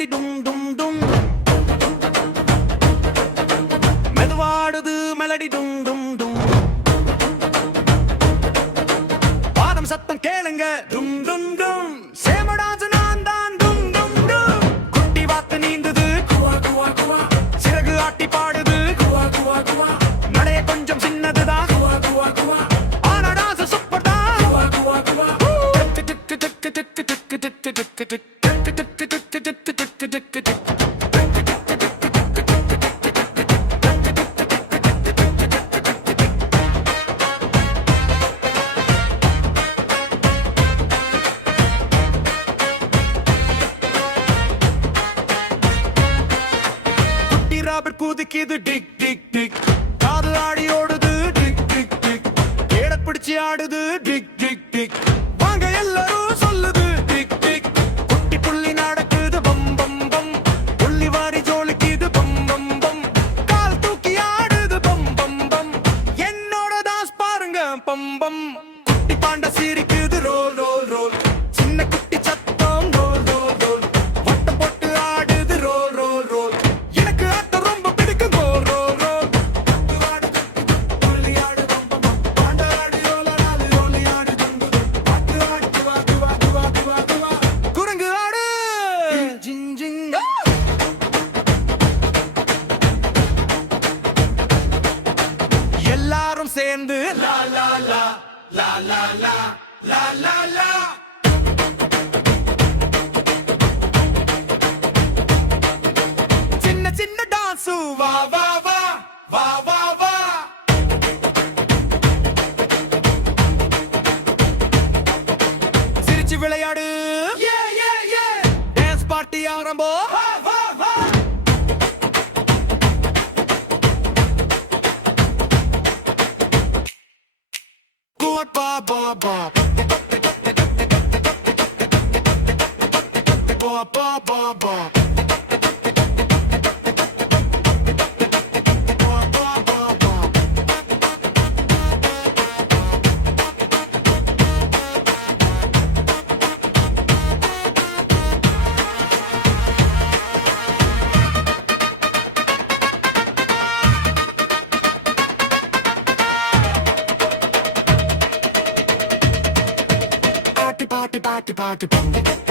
பாட்டி டும் டும் டும் மெதுவாடுது மெலடி டும் டும் டும் பாதம் சத்தம் கேளுங்க டும் டும் டும் சேமடாசு நான் தான் டும் டும் டும் குட்டி வாத்து நீந்துது குவா குவா குவா சிறகு ஆட்டி பாடுது குவா குவா குவா நடைய கொஞ்சம் சின்னதுதான் குவா குவா குவா ஆனா டான்ஸ் சூப்பர் தான் குவா குவா குவா குதிக்குது டிக் டிக் டிக் காது ஆடி ஓடுது டிக் டிக் டிக் ஏட பிடிச்சி ஆடுது டிக் டிக் டிக் வாங்க எல்லாரும் சொல்லுது டிக் டிக் குட்டி புள்ளி நடக்குது பம் பம் பம் புள்ளி வாரி ஜோலிக்குது பம் பம் பம் கால் தூக்கி ஆடுது பம் பம் பம் என்னோட டான்ஸ் பாருங்க பம் பம் குட்டி பாண்ட சிரிக்குது ரோல் ரோல் ரோல் சின்ன குட்டி சத்தம் ரோல் ரோல் ரோல் வட்டம் போட்டு ஆடுது ரோல் ரோல் ரோல் எனக்கு ஆட்டம் ரொம்ப பிடிக்கும் ரோல் ரோல் ரோல் புள்ளி ஆடு பம் பம் பம் பாண்ட ஆடி ரோல் ஆடு ரோலி ஆடு தங்குது பாட்டு ஆடு குவா குவா குவா குவா குவா குரங்கு ஆடு ஜிங் ஜிங் எல்லாரும் சேர்ந்து லா லா லா லா லா லா லா லா லா சின்ன சின்ன டான்ஸு வா வா வா வா வா வா சிரிச்சு விளையாடு டான்ஸ் பார்ட்டி ஆரம்பம் வா வா வா குவட் பா பா பா பா பா பா பா party, party, party, party.